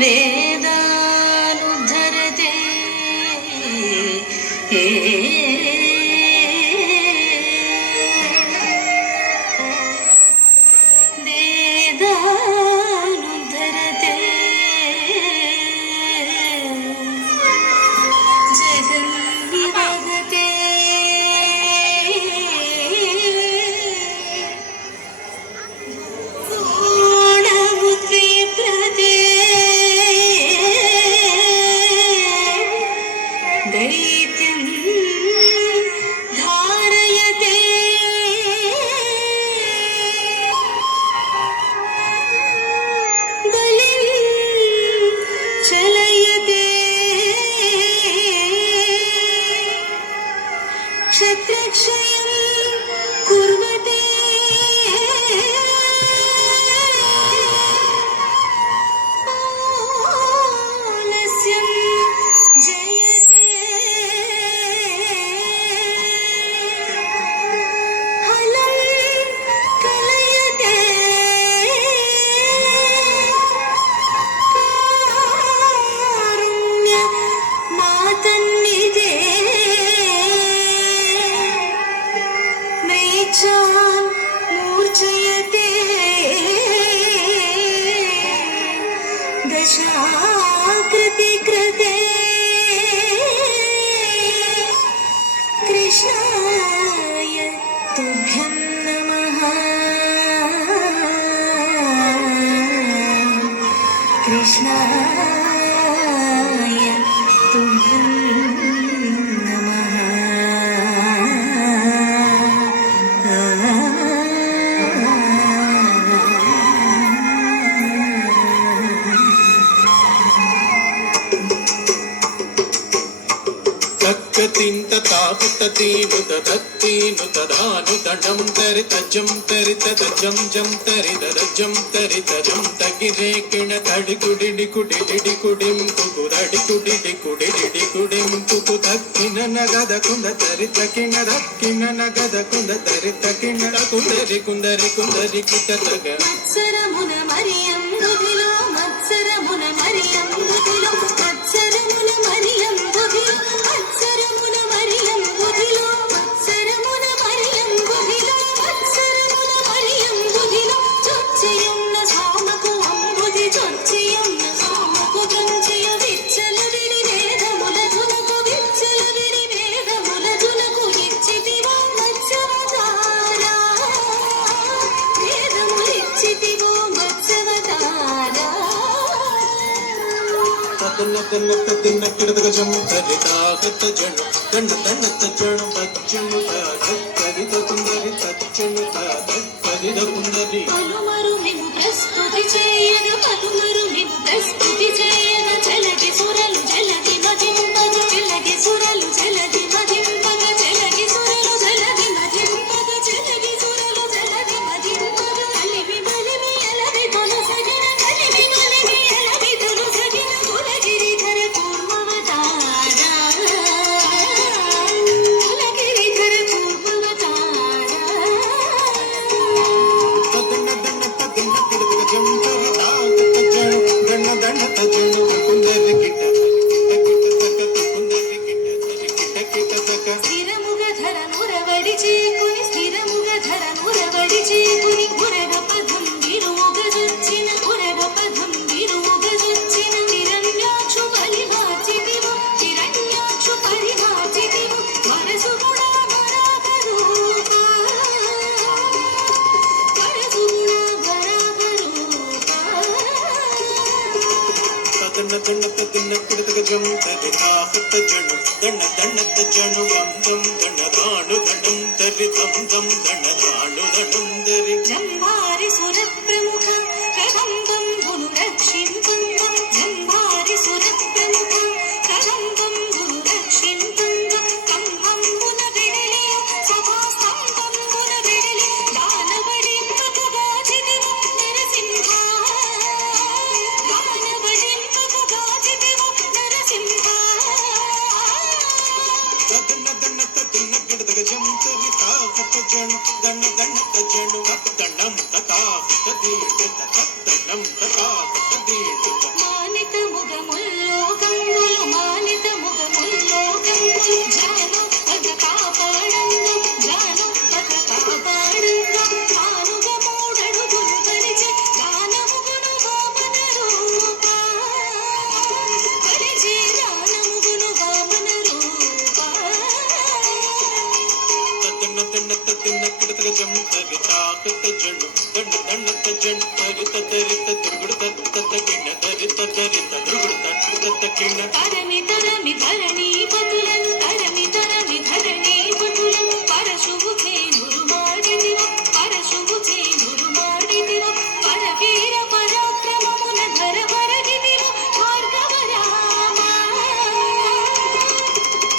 वेदानुद्धरते दशाकृति कृते कृष्णाय तुभ्यं नमः कृष्णाय तुभ्यं तिंत तापतती नुतत्ती नुतदानुतडं तरितजं तरितजं जं तरितजं तरितजं तगिरे किण तडिकुडिडि कुडिडि कुडिं कुकुरडि कुडिडि कुडिडि कुडिं कुकु तक्किन नगद कुंद तरित किण दक्किन नगद कुंद तरित किण कुंदरि कुंदरि कुंदरि किततग मत्सरमुन मरियं गुदिलो मत्सरमुन मरियं गुदिलो मत्सरमुन मरियं गुदिलो తిన్నకిడదగజం తరితాగత జను కన్న తన్నత జను పచ్చను తరిత కుందరి తచ్చను తరిత కుందరి పలుమరు నిన్ను ప్రస్తుతి చేయగ పలుమరు నిన్ను ప్రస్తుతి చేయగ జలగి సురలు జలగి మదింపగ జలగి సురలు జలగి మదింపగ జలగి సురలు జలగి మదింపగ జలగి సురలు జలగి మదింపగ కలిమి బలిమి ఎలవి తొలసగిన కలిమి బలిమి ఎలవి తొలసగిన కులగిరిధర కూర్మవతార కులగిరిధర కూర్మవతార స్థిరముగధర నురవడి చేకుని స్థిరముగధర నురవడి చేకుని గురగ పదం విరుగజొచ్చిన గురగ పదం విరుగజొచ్చిన హిరణ్యాక్షు పరిహాచితివ హిరణ్యాక్షు పరిహాచితివ వరసు గుణా వరాగ రూప వరసు గుణా వరాగ రూప తన్న తన్న తన్న కిడదగజం తరితాగత జను దన్న దన్నత జను బంధం దన్నదాను దడం తరితం దం దన్నదాను దడం దరి జంభారి సుర ప్రముఖ కదంబం గును రక్షింపంగం జంభారి సుర ప్రముఖ కదంబం గును రక్షింపంగం కంభం గున వెడలియ సభా స్తంభం గున వెడలి దానవడింపకుగా చిదివ నరసింహ దానవడింపకుగా చిదివ నరసింహ దన్న దన్న తన్న కిడదగజం తరితాగత జను దన్న దన్నత జను దన్నం తథాగత దీర్ఘ తన్నం తథాగత దీర్ఘ మానిక జను దండ దండ జను తరిత తరిత తిరుగుడు తత్త కిణ తరిత తరిత తిరుగుడు తత్త కిణ తరమి తరమి ధరణి పతులను తరమి తరమి ధరణి పతులను పరశువు చేనురు మాడిదివో పరశువు చేనురు మాడిదివో పరవీర పరాక్రమమున ధర వరగిదివో భార్గవ రామ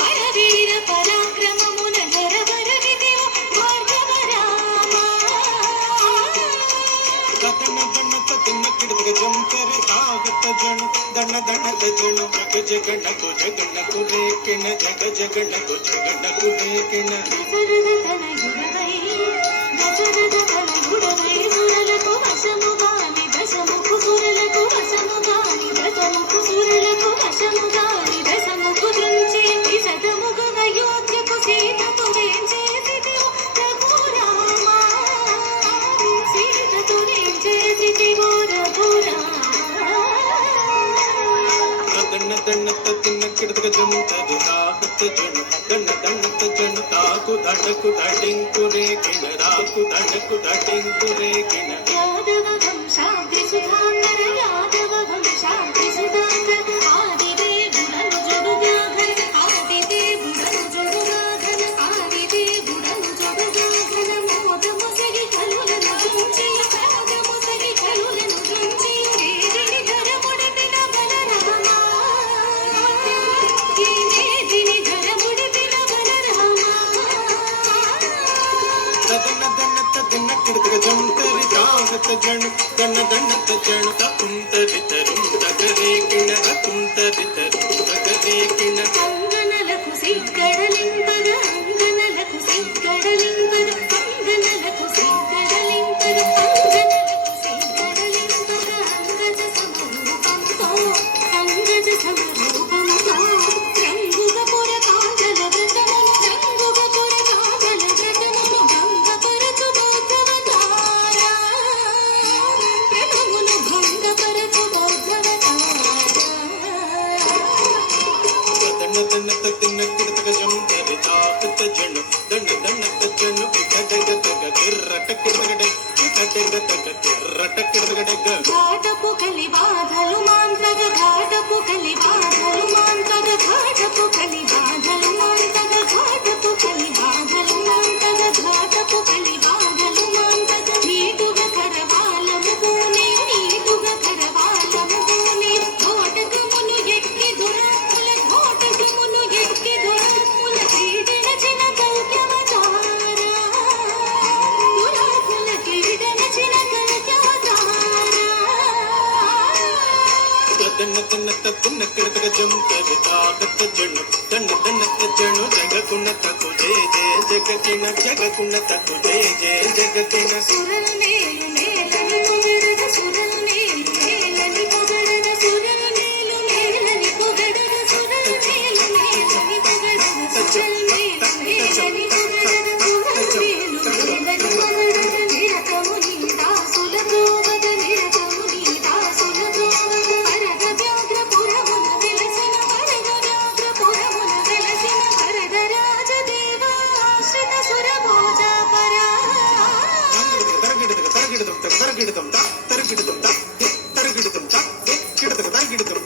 పరవీర పరాక్రమమున ధర వరగిదివో భార్గవ రామ దన్న దన్న తన్న కిడదగ జంతరి తాగత జను దన్న దన్న జను జగ జగన్నకు జగన్నకు రేకిన జగ జగన్నకు జగన్నకు రేకిన దశరథ తనయుడవై దశరథ తనయుడవై సురలకు వశముగాని దశముఖు సురలకు వశముగాని దశముఖు సురలకు వశముగాని దశముఖు దృంచి విశతముఖ అయోధ్యకు సీతకు వేంచేసితివో రఘురామ సీతకు వేంచేసితివో రఘురామ దన్న దన్న తిన్న కిడదగ జంతరి తాగత జను దన్న దన్న జను తాకు దడకు దడింకు రేకిన రాకు దడకు దడింకు రేకిన యాదవ వంశాబ్ది సుధాకర యాదవ వంశాబ్ది సుధాకర ఆదిదేవుడను జడుగాఘన ఆదిదేవుడను జడుగాఘన ఆదిదేవుడను జడుగాఘన మోదముసగి కలులను గుంచి మోదముసగి కలులను గుంచి వేదిని ధరముడిపిన బలరామ ఈ వేదిని ధరముడిపిన బలరామ దన్న దన్న తిన్న కిడదగ జంతరి తాగత జను దన్న దన్న జను తకుంతరి తరుం తగరేకిన తకుంతరి తరుం తగరేకిన అంగనలకు సిగ్గడలింపగ అంగనలకు సిగ్గడలింపగ అంగనలకు సిగ్గడలింపగ అంగనలకు సిగ్గడలింపగ అంగజ సమరూపంతో అంగజ సమరూపంతో రంగుగ పుర కాండల వ్రతమును రంగుగ పుర కాండల వ్రతమును భంగపరచు బౌద్ధవతారా ప్రభమును భంగపరచు బౌద్ధవతారా దన్న దన్న తిన్న కిడదగ జంతరి తాగత జను దన్న దన్న జను కిడదగ తగ కిర్రట కిడదగ కిడదగ తగ కిర్రట కిడదగ ఘాటపు కలి బాధలు మాంతగ ఘాటపు కలి బాధలు మాంతగ ఘాటపు కలి బాధలు మాంతగ ఘాటపు కలి బాధలు మాంతగ ఘాటపు కలి బాధలు మాంతగ నీటుగ కరవాలము పూని నీటుగ కరవాలము పూని ఘోటకమును ఎక్కి దురాత్ముల ఘోటకమును ఎక్కి దురాత్ముల క్రీడనచిన కౌక్యవతారా దురాత్ముల క్రీడనచిన కౌక్యవతారా దన్న దన్న తిన్న కిడదగ జంతరి తాగత జను దన్న దన్న జను జగకున్న తకు జయ జయ జగకిన జగకున్న తకు జయ జయ జగకిన సురలు మేలు మేలని పొగడద సురలు మేలు మేలని పొగడద సురలు మేలు మేలని పొగడద సురలు మేలు మేలని పొగడద సురలు మేలు మేలని పొగడద సురలు మేలు మేలని పొగడద నిరతము నీ దాసుల ప్రోవద నిరతము నీ దాసుల ప్రోవద వరద వ్యాఘ్రపురమున వెలసిన వరద వ్యాఘ్రపురమున వెలసిన వరద రాజదేవా ఆశ్రిత సురభోజ పరా తరగిడదం తరగిడదం తరగిడదం తరగిడదం తరగిడదం తరగిడదం